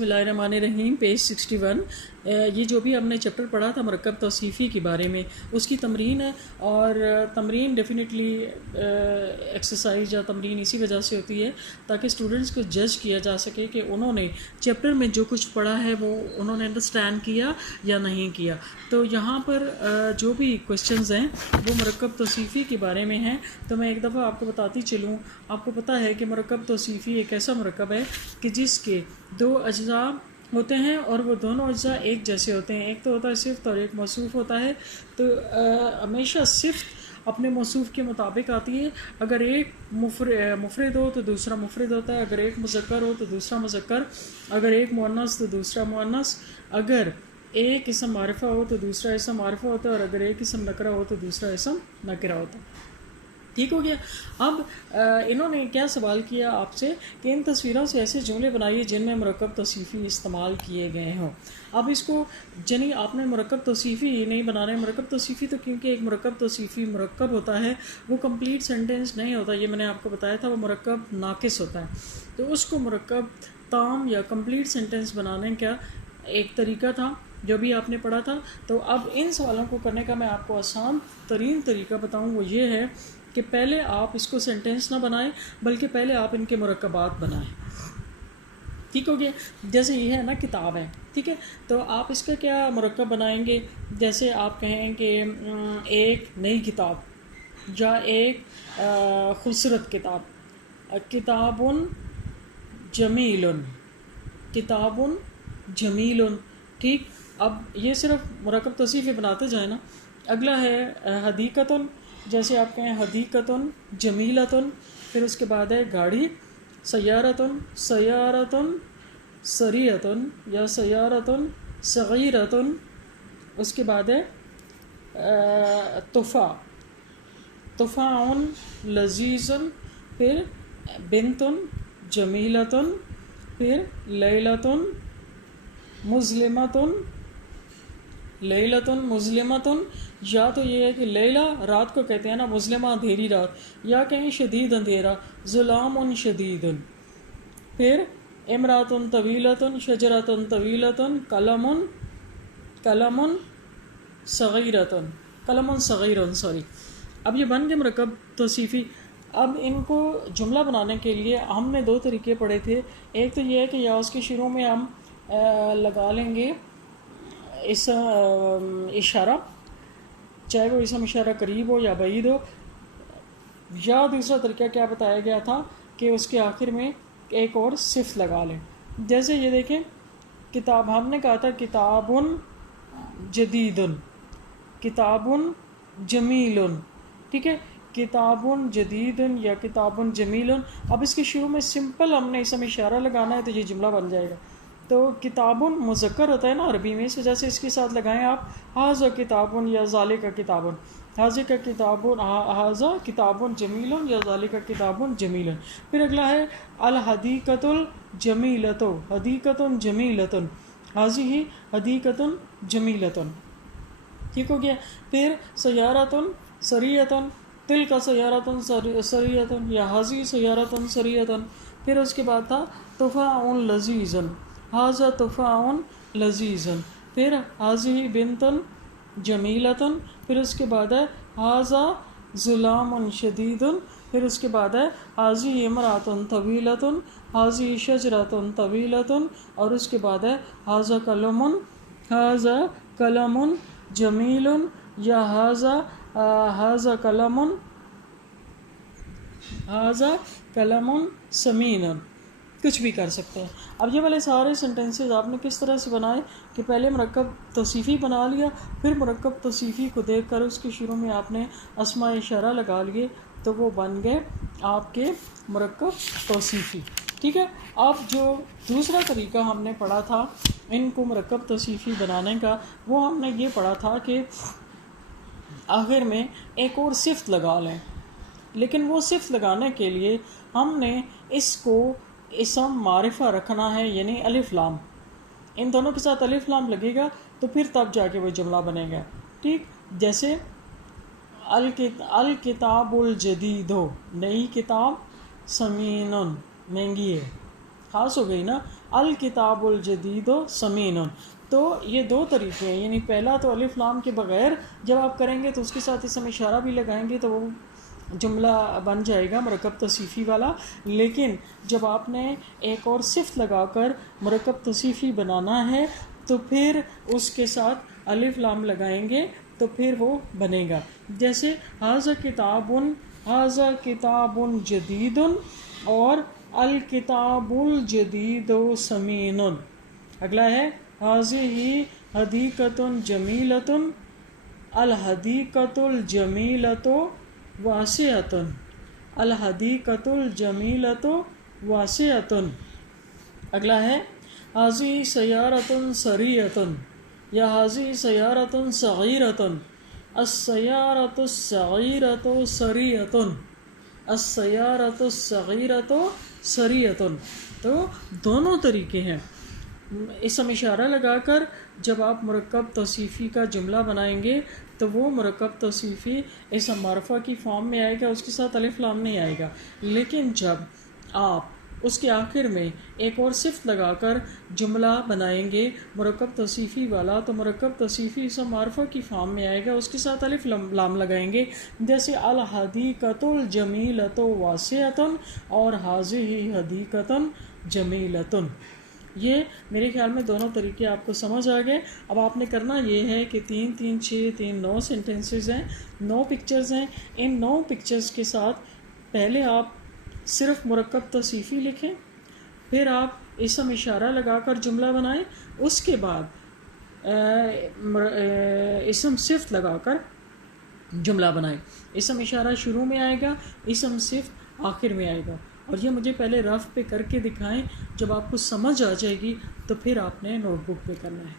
بسم اللہ الرحمن الرحیم، پیج 61۔ یہ جو بھی ہم نے چیپٹر پڑھا تھا مرکب توصیفی کے بارے میں، اس کی تمرین ہے، اور تمرین ڈیفینیٹلی ایکسرسائز یا تمرین اسی وجہ سے ہوتی ہے تاکہ اسٹوڈنٹس کو جج کیا جا سکے کہ انہوں نے چیپٹر میں جو کچھ پڑھا ہے وہ انہوں نے انڈرسٹینڈ کیا یا نہیں کیا۔ تو یہاں پر جو بھی کوشچنز ہیں وہ مرکب توصیفی کے بارے میں ہیں، تو میں ایک دفعہ آپ کو بتاتی چلوں۔ آپ کو پتہ ہے کہ مرکب توصیفی ایک ایسا مرکب ہے کہ جس کے دو اجزاء ہوتے ہیں اور وہ دونوں اجزاء ایک جیسے ہوتے ہیں، ایک تو ہوتا ہے صفت اور ایک موصوف ہوتا ہے۔ تو ہمیشہ صفت اپنے موصوف کے مطابق آتی ہے۔ اگر ایک مفرد ہو تو دوسرا مفرد ہوتا ہے، اگر ایک مذکر ہو تو دوسرا مذکر، اگر ایک مؤنث تو دوسرا مؤنث، اگر ایک اسم معرفہ ہو تو دوسرا اسم معرفہ ہوتا ہے، اور اگر ایک اسم نکرہ ہو تو دوسرا اسم نکرہ ہوتا ہے۔ ٹھیک ہو گیا۔ اب انہوں نے کیا سوال کیا آپ سے کہ ان تصویروں سے ایسے جملے بنائیے جن میں مرکب توصیفی استعمال کیے گئے ہوں۔ اب اس کو جنی آپ نے مرکب توصیفی نہیں بنانا ہے۔ مرکب توصیفی تو کیونکہ ایک مرکب توصیفی مرکب ہوتا ہے، وہ کمپلیٹ سینٹنس نہیں ہوتا، یہ میں نے آپ کو بتایا تھا، وہ مرکب ناقص ہوتا ہے۔ تو اس کو مرکب تام یا کمپلیٹ سینٹنس بنانے کا ایک طریقہ تھا جو بھی آپ نے پڑھا تھا۔ تو اب ان سوالوں کو کرنے کا میں آپ کو آسان ترین طریقہ بتاؤں، وہ یہ ہے کہ پہلے آپ اس کو سینٹنس نہ بنائیں بلکہ پہلے آپ ان کے مرکبات بنائیں۔ ٹھیک ہو گیا۔ جیسے یہ ہے نا کتاب ہے، ٹھیک ہے، تو آپ اس کا کیا مرکب بنائیں گے؟ جیسے آپ کہیں کہ ایک نئی کتاب یا ایک خوبصورت کتاب، کتاب جمیل، کتاب جمیل، ٹھیک۔ اب یہ صرف مرکب توصیفی بناتے جائیں نا۔ اگلا ہے حدیقۃ، جیسے آپ کہیں حدیقۃ جمیلۃ، پھر اس کے بعد ہے گاڑی، سیارۃ، سیارۃ سریۃ یا سیارۃ صغیرۃ، اس کے بعد ہے تفاح، تفاح لذیذ، پھر بنت جمیلۃ، پھر لیلۃ مظلمۃ، لیلۃ مظلمۃ، یا تو یہ ہے کہ لیلہ رات کو کہتے ہیں نا، مظلمہ اندھیری رات، یا کہیں شدید اندھیرا، ظلام شدید، پھر امرأۃ طویلۃ، شجرۃ طویلۃ، قلم صغیرۃ، قلم صغیر، سوری۔ اب یہ بن گئے مرکب توصیفی۔ اب ان کو جملہ بنانے کے لیے ہم نے دو طریقے پڑھے تھے۔ ایک تو یہ ہے کہ یا اس کے شروع میں ہم لگا لیں گے اس اشارہ، چاہے وہ اسم اشارہ قریب ہو یا بعید ہو، یا دوسرا طریقہ کیا بتایا گیا تھا کہ اس کے آخر میں ایک اور صفت لگا لیں۔ جیسے یہ دیکھیں، کتاب ہم نے کہا تھا کتاب جدید، کتاب جمیل، ٹھیک ہے، کتاب جدید یا کتاب جمیل۔ اب اس کے شروع میں سمپل ہم نے اسم اشارہ لگانا ہے تو یہ جملہ بن جائے گا۔ تو کتاب مذکر ہوتا ہے نا عربی میں، اس وجہ سے اس کے ساتھ لگائیں آپ ھذا کتاب یا ذالک کتاب، ھذا کتاب، ھذا کتاب جمیل یا ذالک کتاب جمیل۔ پھر اگلا ہے الحدیقۃ الجمیلۃ، حدیقۃ جمیلۃ، ھذہ حدیقۃ جمیلۃ، ٹھیک ہو گیا۔ پھر سیارۃ سریۃ، تلک سیارۃ سریۃ یا ھذہ سیارۃ سریۃ۔ پھر اس کے بعد تھا تفاح لذیذ، ھذا تفاح لذیذ، پھر ھذہ بنت جمیلۃ، پھر اس کے بعد ہے ھذا ظلام شدید، پھر اس کے بعد ہے ھذہ امرأۃ طویلۃ، ھذہ شجرۃ طویلۃ، اور اس کے بعد ہے ھذا قلم جمیل یا ھذا قلم ثمین، کچھ بھی کر سکتے ہیں۔ اب یہ والے سارے سینٹنسز آپ نے کس طرح سے بنائے کہ پہلے مرکب توصیفی بنا لیا، پھر مرکب توصیفی کو دیکھ کر اس کے شروع میں آپ نے اسماء اشارہ لگا لیے، تو وہ بن گئے آپ کے مرکب توصیفی، ٹھیک ہے۔ اب جو دوسرا طریقہ ہم نے پڑھا تھا ان کو مرکب توصیفی بنانے کا، وہ ہم نے یہ پڑھا تھا کہ آخر میں ایک اور صفت لگا لیں، لیکن وہ صفت لگانے کے لیے ہم نے اس کو اسم معرفہ رکھنا ہے، یعنی الف لام، ان دونوں کے ساتھ الف لام لگے گا تو پھر تب جا کے وہ جملہ بنے گا، ٹھیک۔ جیسے الکتاب الجدید، نئی کتاب، ثمین مہنگی ہے، خاص ہو گئی نا، الکتاب الجدید سمین. تو یہ دو طریقے ہیں، یعنی پہلا تو الف لام کے بغیر جب آپ کریں گے تو اس کے ساتھ اسم اشارہ بھی لگائیں گے تو وہ جملہ بن جائے گا مرکب توصیفی والا. لیکن جب آپ نے ایک اور صفت لگا کر مرکب توصیفی بنانا ہے تو پھر اس کے ساتھ الف لام لگائیں گے تو پھر وہ بنے گا. جیسے ھذا کتاب جدید اور الکتاب الجدید سمین. اگلا ہے ھذہ حدیقۃ جمیلۃ الحدیقۃ الجمیلۃ واسعۃ. الحدیقۃ الجمیلۃ واسعۃ. اگلا ہے ھذہ سیارۃ سریۃ یا ھذہ سیارۃ صغیرۃ. السیارۃ الصغیرۃ سریۃ. السیارۃ الصغیرۃ سریۃ. تو دونوں طریقے ہیں. اسم اشارہ لگا کر جب آپ مرکب توصیفی کا جملہ بنائیں گے تو وہ مرکب توصیفی اسم معرفہ کی فارم میں آئے گا، اس کے ساتھ الف لام نہیں آئے گا. لیکن جب آپ اس کے آخر میں ایک اور صفت لگا کر جملہ بنائیں گے مرکب توصیفی والا تو مرکب توصیفی اسم معرفہ کی فارم میں آئے گا، اس کے ساتھ الف لام لگائیں گے. جیسے الحدیقۃ الجمیلۃ واسعۃ اور ھذہ حدیقۃ جمیلۃ. یہ میرے خیال میں دونوں طریقے آپ کو سمجھ آ گئے. اب آپ نے کرنا یہ ہے کہ 3 3 6 3 9 سینٹنسز ہیں، 9 پکچرز ہیں. ان 9 پکچرز کے ساتھ پہلے آپ صرف مرکب توصیفی لکھیں، پھر آپ اسم اشارہ لگا کر جملہ بنائیں، اس کے بعد اسم صفت لگا کر جملہ بنائیں. اسم اشارہ شروع میں آئے گا، اسم صفت آخر میں آئے گا. اور یہ مجھے پہلے رف پہ کر کے دکھائیں، جب آپ کو سمجھ آ جائے گی تو پھر آپ نے نوٹ بک پہ کرنا ہے.